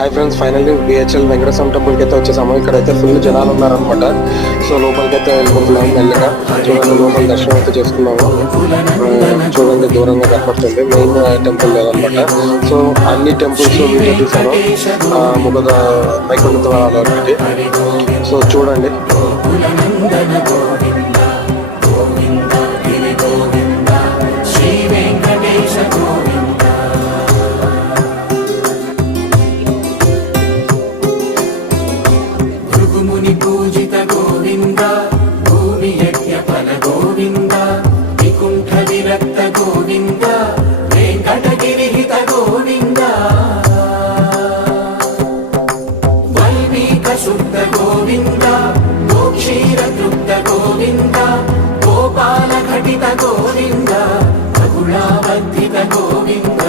Hi friends, finally BHEL Venkateswara టెంపుల్కి అయితే వచ్చేసాము. ఇక్కడైతే ఫుల్ జనాలు ఉన్నారనమాట. సో లోపలికి అయితే వెళ్ళిపోతున్నాము మెల్లగా. చూడండి, లోపల దర్శనం అయితే చేసుకున్నాము. చూడండి, దూరంగా కనపడుతుంది మెయిన్ టెంపుల్ లేదనమాట. సో అన్ని టెంపుల్స్ వీడియో తీసాను, ముఖద వైకుంఠ ఒకటి. సో చూడండి. పూజిత గోవింద, భూమి యజ్ఞ ఫల గోవింద, వికుంఠ విరక్త గోవింద, వెంకటగిరిహిత గోవింద, వల్మీక శుద్ధ గోవింద, గోక్షీర తృప్త గోవింద, గోపాల ఘటిత గోవింద, బహుళావర్ధిత గోవింద.